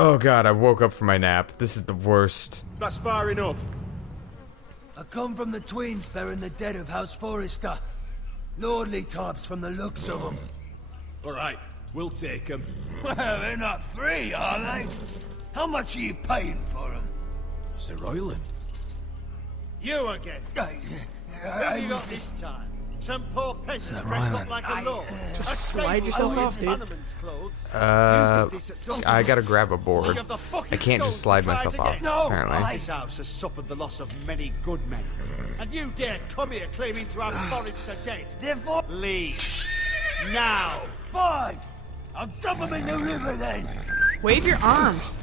Oh god, I woke up from my nap. This is the worst. That's far enough. I come from the twins bearing the dead of House Forrester. Lordly types from the looks of them. All right, we'll take them. Well, they're not free, are they? How much are you paying for them? Sir Royland. You again. What have you got this time? Some poor peasant dressed up like a lord. Just slide yourself off, dude. I gotta grab a board. I can't just slide myself off, apparently. This house has suffered the loss of many good men. And you dare come here claiming to have Forrester dead. Therefore, Leave. Now. fine. I'll dump them in the river then. Wave your arms.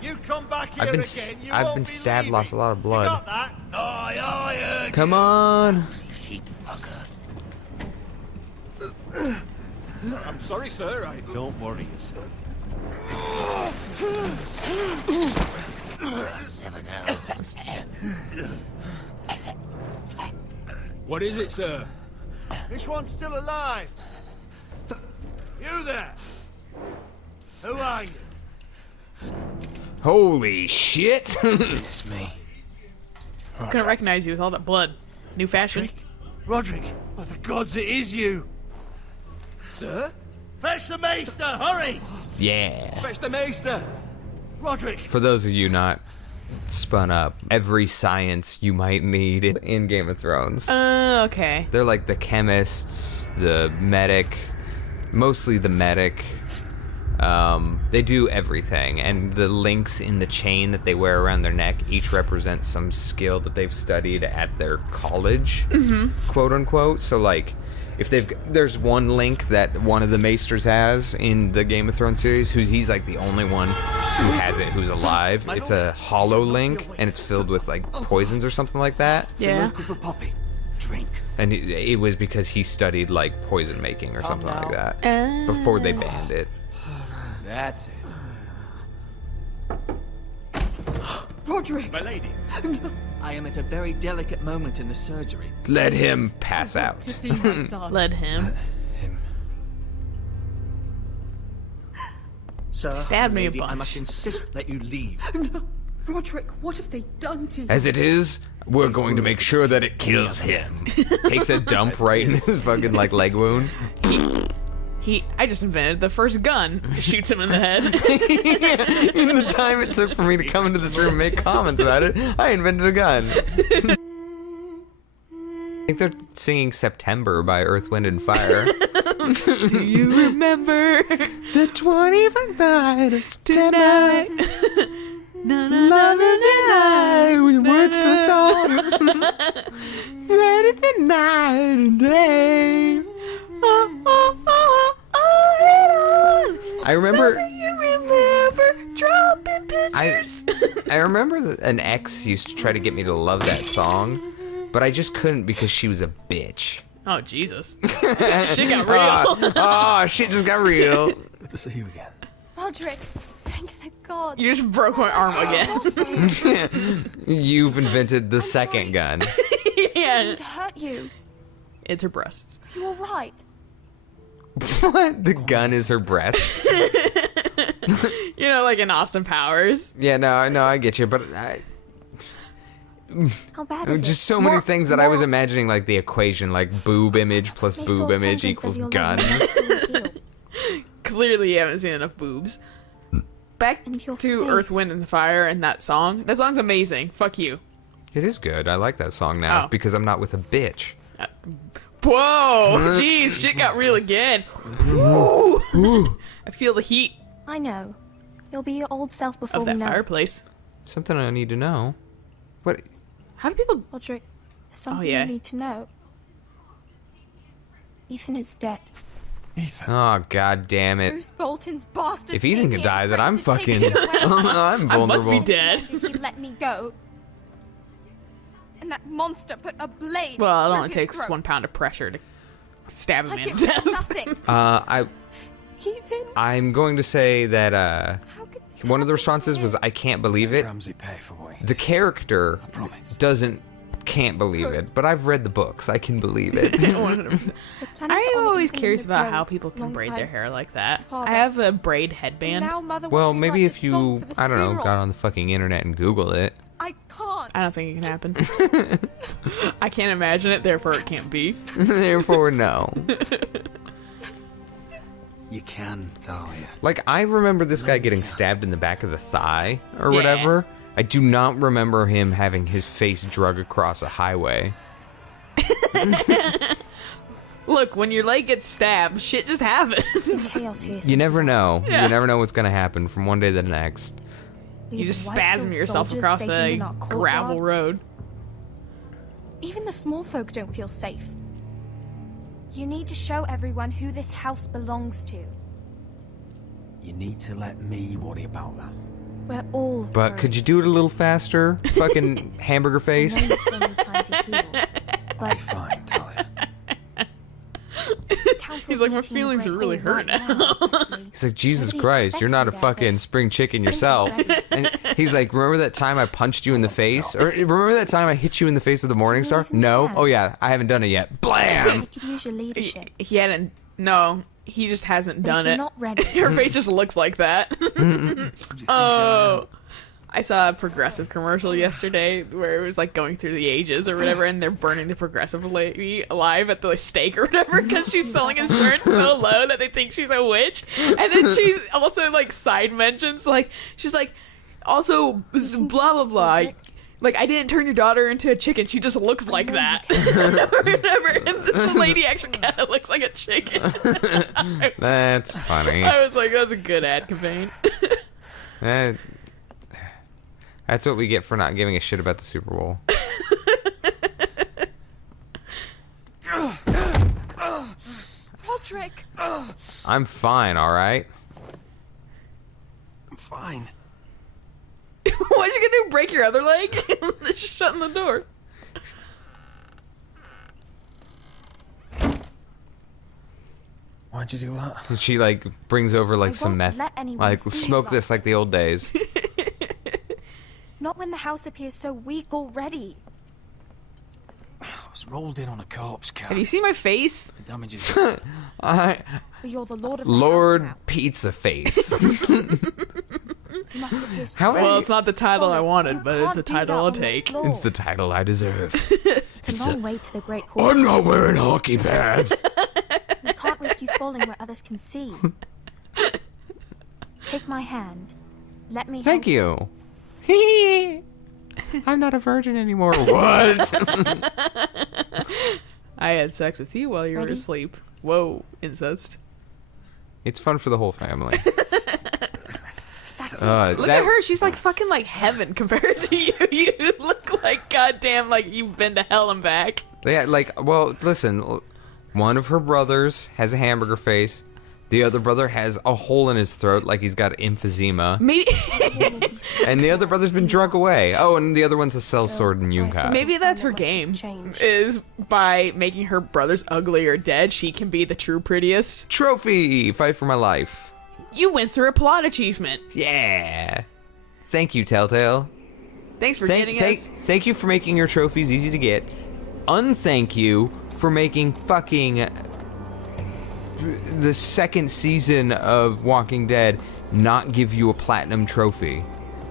You come back here I've been again, you I've won't been be stabbed, leaving. lost a lot of You blood. got that? Aye, aye, Come on. sheep fucker. I'm sorry, sir. Don't worry yourself. 7 hours. What is it, sir? This one's still alive. You there? Who are you? Holy shit. It's me. Couldn't recognize you with all that blood. New fashion. Roderick. By the gods, it is you. Sir? Fetch the maester, hurry! Yeah. Fetch the maester. Roderick. For those of you not spun up, every science you might need in Game of Thrones. Okay. They're like the chemists, the medic, mostly the medic. They do everything, and the links in the chain that they wear around their neck each represent some skill that they've studied at their college, quote unquote. So like, if there's one link that one of the maesters has in the Game of Thrones series, he's like the only one who has it who's alive. It's a hollow link, and it's filled with like poisons or something like that. Yeah. Look of a poppy. Drink. And it was because he studied like poison making or something like that before they banned it. That's it. Roderick! My lady. I am at a very delicate moment in the surgery. Let him pass out. To see my son. Led him. Sir, Stabbed me a lady, I bunch. must insist that you leave. No. Roderick, what have they done to you? As it is, we're going to make sure that it kills him. Takes a dump right in his fucking like leg wound. I just invented the first gun. Shoots him in the head. In the time it took for me to come into this room and make comments about it, I invented a gun. I think they're singing September by Earth, Wind, and Fire. Do you remember The 25th night of tonight? September. Na, na, Love is an eye with words to songs. That it's a night and day. Oh, oh, oh, on and on. I remember. You remember dropping pictures. I remember that an ex used to try to get me to love that song, but I just couldn't because she was a bitch. Oh, Jesus. Shit got real. Oh, shit just got real. Good to see you again. Roderick, thank the gods. You just broke my arm again. You've invented the second gun. Yeah. To hurt you. It's her breasts. You all right? What? The gun is her breasts? You know, like in Austin Powers. Yeah, no, I get you, but How bad is just it? so many things that I was imagining, like the equation, like boob image plus They boob stole image tendons equals as your gun. leg will heal. Clearly, you haven't seen enough boobs. Back And your to face. Earth, Wind, and Fire and that song. That song's amazing. Fuck you. It is good. I like that song now Oh. because I'm not with a bitch. Whoa! Jeez, shit got real again. Ooh. I feel the heat I know. You'll be your old self before of we that know it. fireplace. Something I need to know. What? How do people... Roderick, there's something yeah. you need to know. Ethan is dead. Oh, god damn it. Bruce Bolton's bastard. If Ethan can die, then I'm fucking... I'm I vulnerable. must be dead. He let me go. And that monster put a blade. Well, it through only his takes throat. 1 pound of pressure to stab him Like in it was death. nothing. Ethan, I'm going to say that how could this one of the happen to responses you? was, I can't believe it. Ramsey pay for what? The character promise. doesn't can't believe it, but I've read the books. I can believe it. 100%. Lieutenant I'm Ollie always is in curious the about grave how people can braid their alongside hair like that. father. I have a braid headband. Now Mother Well, wants me to maybe write if this song you, for the I don't know, funeral. got on the fucking internet and Googled it. I can't. I don't think it can happen. I can't imagine it, therefore it can't be. Therefore, no. You can, Talia. Like, I remember this guy getting stabbed in the back of the thigh or Yeah. whatever. I do not remember him having his face drug across a highway. Look, when your leg gets stabbed, shit just happens. You never know. Yeah. You never know what's going to happen from one day to the next. You just spasm yourself across a gravel road. Even the small folk don't feel safe. You need to show everyone who this house belongs to. You need to let me worry about that. We're all. But could you do it a little faster? Fucking hamburger face. I know you still need time to heal, but Fine, Talia. He's like, my feelings are really hurt now. He's like, Jesus Nobody Christ, you're not a expects you that fucking big. spring chicken yourself. And he's like, remember that time I punched you in the face? Or remember that time I hit you in the face with a morning star? No? Oh yeah, I haven't done it yet. Blam! You could use your leadership. He hadn't. No, he just hasn't But done if you're it. not ready, Her face just looks like that. Oh. I saw a Progressive commercial yesterday where it was like going through the ages or whatever, and they're burning the Progressive lady alive at the stake or whatever because she's selling insurance so low that they think she's a witch. And then she also like side mentions like she's like also blah blah blah. Like, I didn't turn your daughter into a chicken. She just looks like that. Or whatever. And the lady actually kind of looks like a chicken. That's funny. I was like, that's a good ad campaign. That's what we get for not giving a shit about the Super Bowl. Roderick. I'm fine, alright? I'm fine. What you gonna do? Break your other leg? Shutting the door. Why'd you do that? And she like brings over like I some won't meth. let anyone Like, see smoke you this like the old days. Not when the house appears so weak already. I was rolled in on a corpse car. Have you seen my face? The damages. I But you're the lord of the Lord house Pizza Face. now. You must appear How strong, many- Well, it's not the title I solid. wanted, You but it's can't the do title that I'll on the take. floor. It's the title I deserve. It's a long way to the great hall. I'm not wearing hockey pads. You can't risk you falling where others can see. Take my hand. Let me Thank help you. I'm not a virgin anymore. What? I had sex with you while you were Ready? asleep. Whoa, incest. It's fun for the whole family. That's it. Look at her. She's like fucking like heaven compared to you. You look like goddamn like you've been to hell and back. Yeah, like, well, listen. One of her brothers has a hamburger face. The other brother has a hole in his throat like he's got emphysema. Maybe And the other brother's been drug away. Oh, and the other one's a sellsword in Yunkai. maybe that's her Much has game. changed. Is by making her brothers ugly or dead, she can be the true prettiest. Trophy! Fight for my life. You went through a plot achievement. Yeah. Thank you, TellTale. Thanks for Thank, getting thank, us. thank you for making your trophies easy to get. Unthank you for making fucking the second season of Walking Dead not give you a platinum trophy.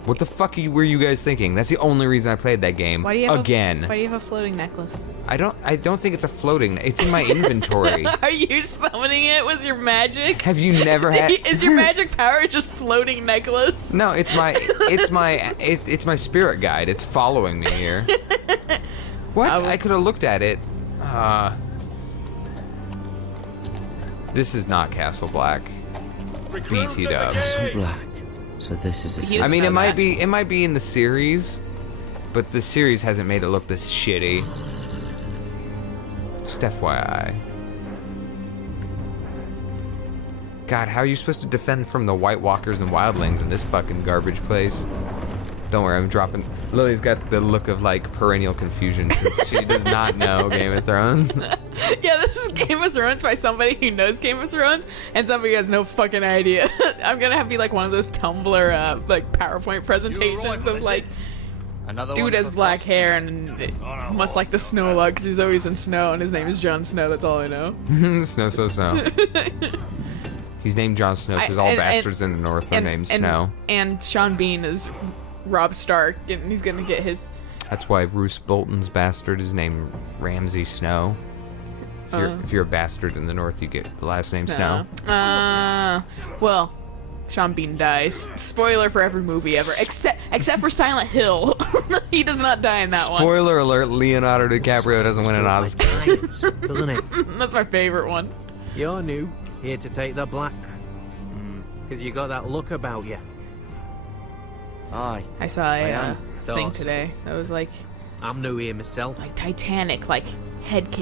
What the fuck were you guys thinking? That's the only reason I played that game. Why do you have again. why do you have a floating necklace? I don't think it's a floating. It's in my inventory. Are you summoning it with your magic? Have you never had? Is your magic power just floating necklace? No, it's my spirit guide. It's following me here. What? I could have looked at it. This is not Castle Black. BT dubs. Black. So this is a You- I mean, know it might that. be in the series, but the series hasn't made it look this shitty. Just FYI. God, how are you supposed to defend from the White Walkers and Wildlings in this fucking garbage place? Don't worry, I'm dropping. Lily's got the look of like perennial confusion since she does not know Game of Thrones. Yeah, this is Game of Thrones by somebody who knows Game of Thrones and somebody who has no fucking idea. I'm gonna have to be like one of those Tumblr like PowerPoint presentations right, of like Another Dude one has for black Frost. hair and must like the snow a lot because he's always in snow, and his name is Jon Snow. That's all I know. Snow. He's named Jon Snow because all bastards in the north are named Snow. And Sean Bean is Robb Stark, and he's gonna get his. That's why Roose Bolton's bastard is named Ramsay Snow. If you're a bastard in the north, you get the last name Snow. Well, Sean Bean dies. Spoiler for every movie ever, except for Silent Hill. He does not die in that one. Spoiler alert: Leonardo DiCaprio doesn't win an Oscar. Doesn't it? That's my favorite one. You're new, here to take the black. Because you got that look about you. Aye. I saw a thing Thought. today that was like I'm new here myself. Titanic, like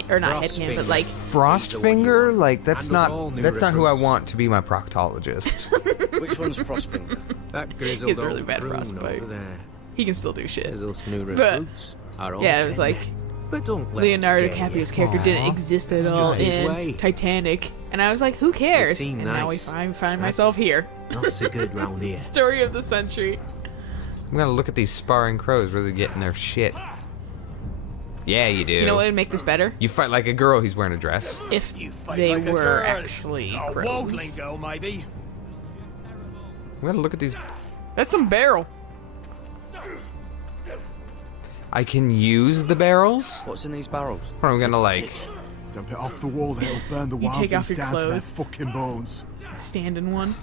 or not headcan, but like Frostfinger? Like that's And all new not who I recruits. want to be my proctologist. Which one's Frostfinger? That He grizzled has really old bad prune frostbite. over there. he can still do shit. There's us new But, recruits. Our own Yeah, it was pen. like But don't let Leonardo them scare you. DiCaprio's character didn't exist at all just his way. in Titanic, and I was like, who cares? seem And now we nice. find myself here. Not so good round here. Story of the century. I'm gonna look at these sparring crows really getting their shit. Yeah, you do. You know what would make this better? You fight like a girl. He's wearing a dress. If You fight they like a were girl. actually A crows. worldling girl, maybe. I'm gonna look at these. That's some barrel. I can use the barrels. What's in these barrels? Or I'm gonna like. Dump it off the wall, then it'll burn the You take off wildlings your down to their clothes. fucking bones. Stand in one.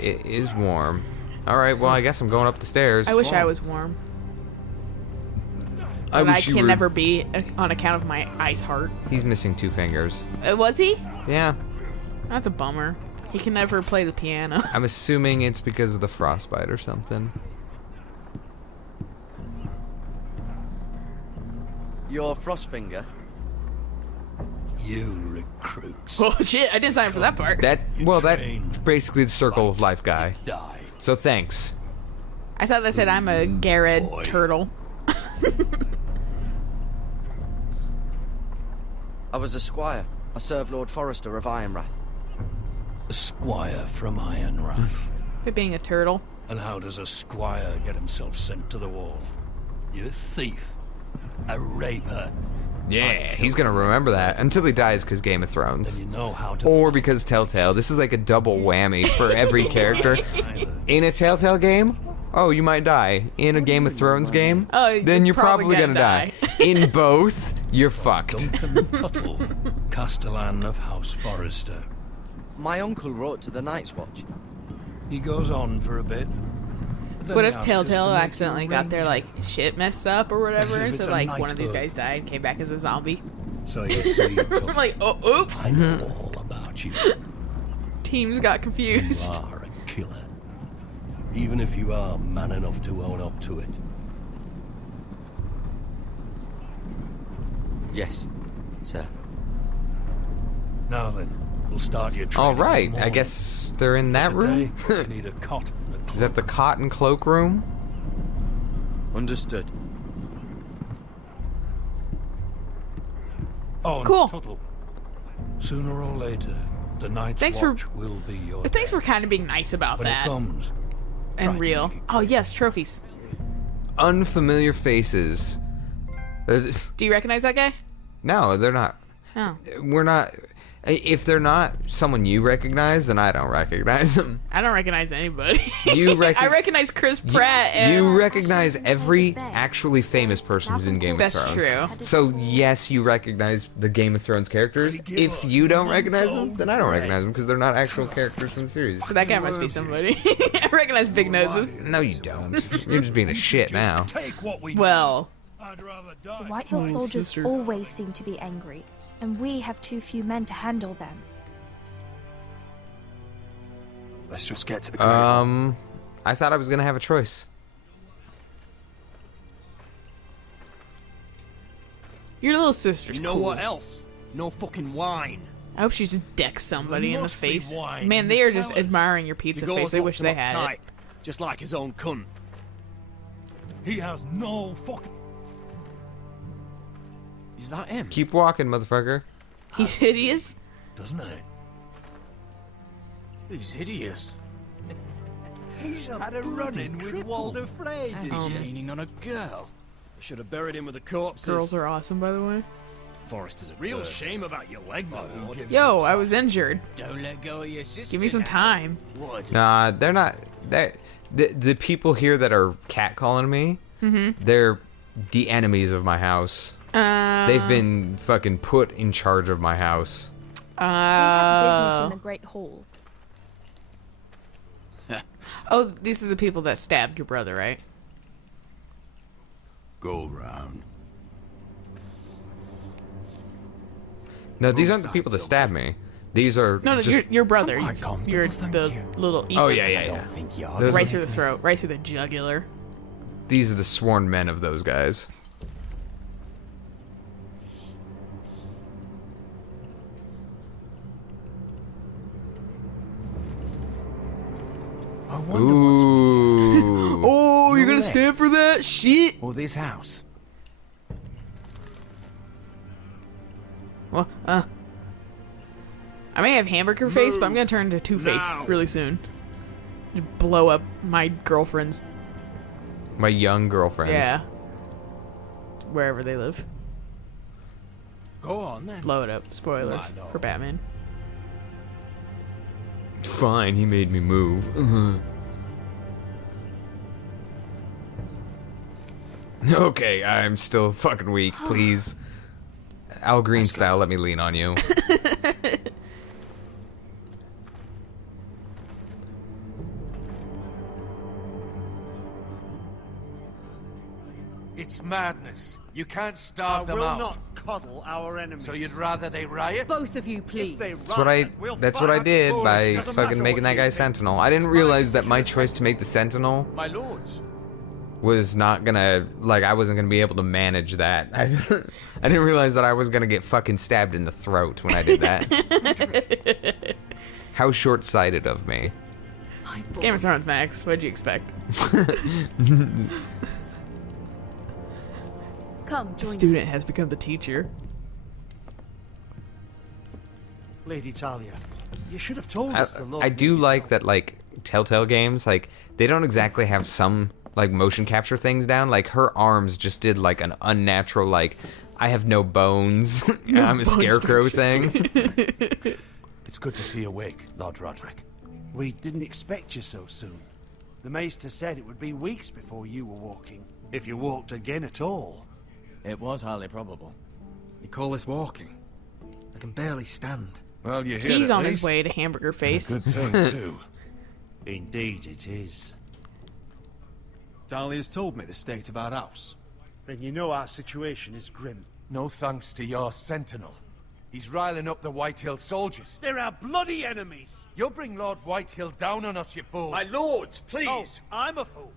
It is warm. All right. Well, I guess I'm going up the stairs. I wish I was warm. I But I wish you can were- never be on account of my ice heart. He's missing 2 fingers. Was he? Yeah. That's a bummer. He can never play the piano. I'm assuming it's because of the frostbite or something. You're Frostfinger. You recruits Oh shit! I didn't sign up for that part. That's basically the circle of life guy. die. So thanks. I thought that said I'm a Garrett turtle. I was a squire. I served Lord Forrester of Ironrath. A squire from Ironrath. For being a turtle. And how does a squire get himself sent to the wall? You a thief. A raper. Yeah, he's gonna remember that until he dies because Game of Thrones. You know how to... Or because TellTale. This is like a double whammy for every character. In a TellTale game, oh, you might die. In a Game of Thrones game, Oh, then you're probably probably gonna die. In both, you're fucked. Duncan Tuttle, Castellan of House Forrester. My uncle wrote to the Night's Watch. He goes on for a bit. but then What he if asks us to TellTale make accidentally a got their like shit messed up or As whatever? if it's So a like one night of these club. guys died and came back as a zombie. So you see, Tuttle, I'm like, oh, oops. I know all about you. Teams got You confused. are a killer. Even if you are man enough to own up to it. Yes, sir. Now then, we'll start your training. All in the right, I morning. guess they're in that Today, room. you need a cot and a cloak. Is that the cot and cloak room? Understood. Oh, and Cool. Tuttle, sooner or later, the Night's Thanks for- Watch will be your Thanks death. for kind of being nice about When that it comes, try and to real. make it Oh yes, trophies. Unfamiliar faces. Do you recognize that guy? No, they're not. Oh, We're not. If they're not someone you recognize, then I don't recognize them. I don't recognize anybody. You I recognize Chris Pratt and You recognize every actually famous person who's in Game of That's Thrones. true. So yes, you recognize the Game of Thrones characters. If you don't recognize them, then I don't recognize them because they're not actual characters from the series. So that guy must be somebody. I recognize big noses. No, you don't. You're just being a shit now. Take what we Well, I'd rather The die. Whitehall soldiers always seem to be angry, and we have too few men to handle them. Let's just get to the Great Hall. I thought I was gonna have a choice. your little sister's You know cool. what else? No fucking wine. I hope she just decks somebody in the must be face. wine Man, in they the are just cellars. admiring your pizza face. I wish they had it. Just like his own cunt. He has no fucking... Is that him? Keep walking, motherfucker. He's hideous. Doesn't he? He's hideous. He's had a run-in with Walder Frey. And He's he's leaning on a girl. I should have buried him with the corpses. Girls are awesome, by the way. Forrester's a real shame about your leg, my lord. Yo, I was injured. Don't let go of your sister. Give me some time. Nah, they're not. The people here that are catcalling me, they're the enemies of my house. They've been fucking put in charge of my house. We have business in the Great Hall. Oh, these are the people that stabbed your brother, right? Go round. No, these aren't the people that stabbed me. These are No, just... your brother. Oh, You're the little Ethan. Oh, yeah. Those Right are- through the throat, right through the jugular. These are the sworn men of those guys. I wonder Ooh. Oh, you're gonna stand for that shit? or this house. Well, I may have hamburger face, but I'm gonna turn into Two-Face really soon. Just blow up my girlfriend's. My young girlfriends. Yeah. Wherever they live. Go on then. Blow it up. Spoilers Come on, for Batman. Fine, he made me move. Okay, I'm still fucking weak. Please. Al Green style, let me lean on you. It's madness. You can't starve them will out. not coddle our enemies. So you'd rather they riot? Both of you, please. That's what I did by fucking making that guy Sentinel. I didn't realize that my choice to make the Sentinel My lords. was not gonna, like, I wasn't gonna be able to manage that. I didn't realize that I was gonna get fucking stabbed in the throat when I did that. How short-sighted of me. It's Game of Thrones, Max. What'd you expect? Come, The join student us. has become the teacher. Lady Talia, you should have told us the Lord. I do like that, like, TellTale games, like, they don't exactly have some, like, motion capture things down. Like, her arms just did, like, an unnatural, like, I have no bones, I'm a scarecrow thing. It's good to see you awake, Lord Roderick. We didn't expect you so soon. The Maester said it would be weeks before you were walking, if you walked again at all. It was highly probable. You call this walking? I can barely stand. Well, you hear He's at on his least. way to Hamburger Face. Good thing, too. Indeed it is. Dahlia's told me the state of our house. Then you know our situation is grim. No thanks to your sentinel. He's riling up the Whitehill soldiers. They're our bloody enemies! You'll bring Lord Whitehill down on us, you fool. My lords, please! Oh, I'm a fool.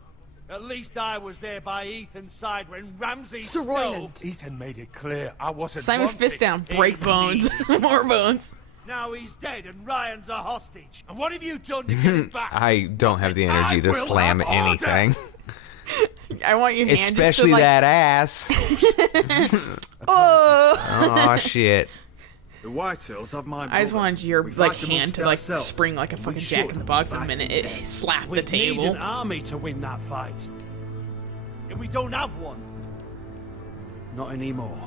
At least I was there by Ethan's side when Ramsay Sir stole. Royland. Ethan made it clear I wasn't Simon wanted. fist down, break bones, more bones. Now he's dead and Ryan's a hostage. And what have you done to get him back? I don't have the energy to will slam have order. anything. I want your hand Especially just to, like, that ass. Oh, shit. The Whitehills have my I just brother. wanted your We like fight hand amongst to like ourselves. spring like a fucking Jack in the Box the minute it slapped the We need table. an army to win that fight. And we don't have one. Not anymore.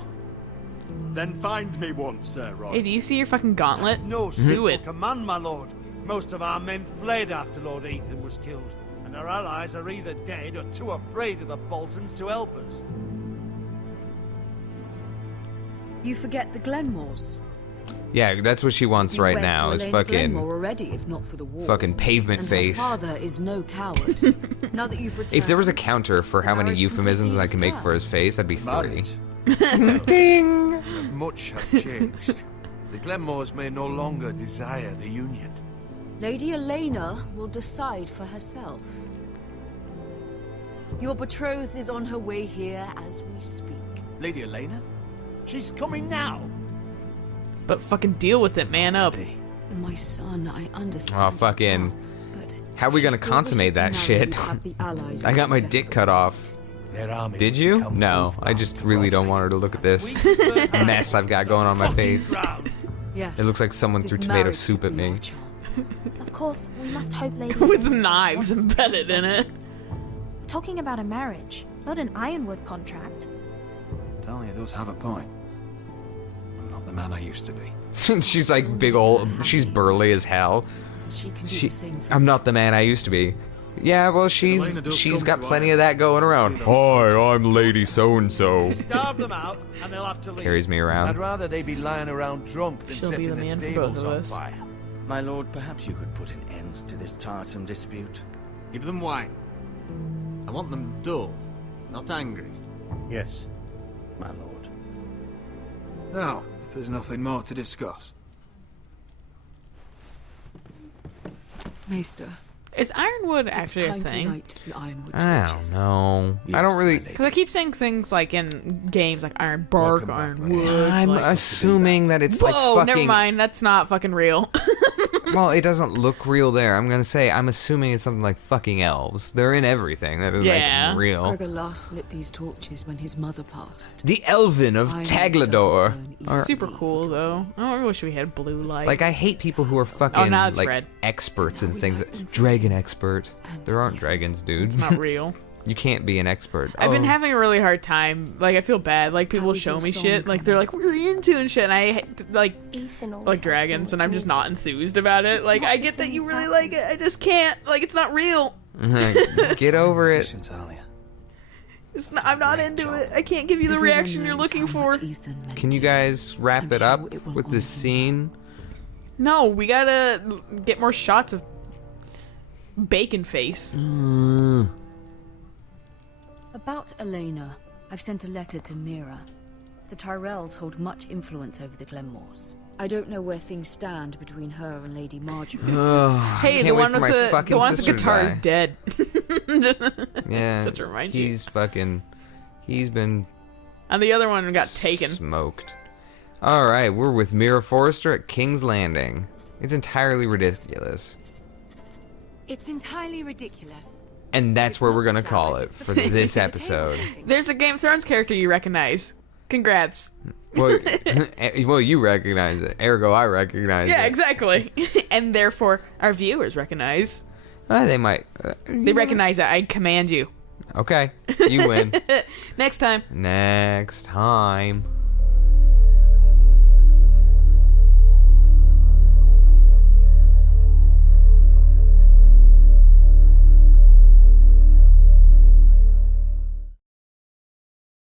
Then find me one, Sir Hey, do you see your fucking gauntlet? That's no Do simple it. command, my lord. Most of our men fled after Lord Ethan was killed, and our allies are either dead or too afraid of the Boltons to help us. You forget the Glenmores. Yeah, that's what she wants You right wed now to is Elaine fucking Glenmore already, if not for the war. fucking pavement and face. Her father is no coward. Now that you've returned, If there was a counter for how many marriage euphemisms I proceeds can make well. for his face, that'd be 3. Marriage? Ding! Much has changed. The Glenmores may no longer desire the Union. Lady Elena will decide for herself. Your betrothed is on her way here as we speak. Lady Elena? She's coming now. But fucking deal with it, man up. My son, I understand. Oh, fucking. thoughts, but How are we she gonna still consummate wishes to that marry shit? you to have the allies I got my we dick desperate. cut off. Their army Did will you? become No, both I just armed really don't Roderick. want her to look at this mess I've got going on my face. Yes. It looks like someone his threw tomato marriage soup could at be me. our chance. Yes. Of course, we must hope Lady With Forrester knives wants embedded in it. Talking about a marriage, not an ironwood contract. Talia does have a point. I'm not the man I used to be. She's like big old. She's burly as hell. She can do the same thing. I'm not the man I used to be. Yeah, well, she's got plenty of that going around. Hi, I'm Lady So and So. Starve them out, and they'll have to leave. Carries me I'd around. rather they be lying around drunk than She'll be setting the the man for both stables of on us. fire. My lord, perhaps you could put an end to this tiresome dispute. Give them wine. I want them dull, not angry. Yes, my lord. Now, if there's nothing more to discuss. Maester, Is ironwood it's actually a time to thing? light the ironwood I torches. don't know. I don't really. Because I keep saying things like in games like iron bark, iron wood. I'm like, assuming that it's like whoa, fucking. never mind. That's not fucking real. Well, it doesn't look real there. I'm gonna say I'm assuming it's something like fucking elves. They're in everything. That doesn't make them real. Gregor last lit these torches when his mother passed. The Elven of Iron Taglador. doesn't burn Are- Super cool though. Oh, I wish we had blue light. Like I hate people who are fucking Oh, now it's like red. experts in things. Dragon expert. There aren't dragons, dude. It's not real. You can't be an expert. I've been having a really hard time. Like I feel bad. Like people show me shit. Like they're like really into and shit. And I like dragons, and I'm just not enthused about it. Like I get that you really like it. I just can't. Like it's not real. Get over it. It's not, I'm not into it. I can't give you the reaction you're looking for. Can you guys wrap it up with this scene? No, we gotta get more shots of bacon face. About Elena, I've sent a letter to Mira. The Tyrells hold much influence over the Glenmores. I don't know where things stand between her and Lady Marjorie. Hey, the one with the guitar is dead. Yeah, Just to remind you. He's been. And the other one got taken. Smoked. All right, we're with Mira Forrester at King's Landing. It's entirely ridiculous. It's entirely ridiculous. And that's where we're gonna call it for this episode. There's a Game of Thrones character you recognize. Congrats. Well, well, you recognize it. Ergo, I recognize it. Yeah, exactly. And therefore, our viewers recognize. They might. They recognize it. I command you. Okay, you win. Next time. Next time.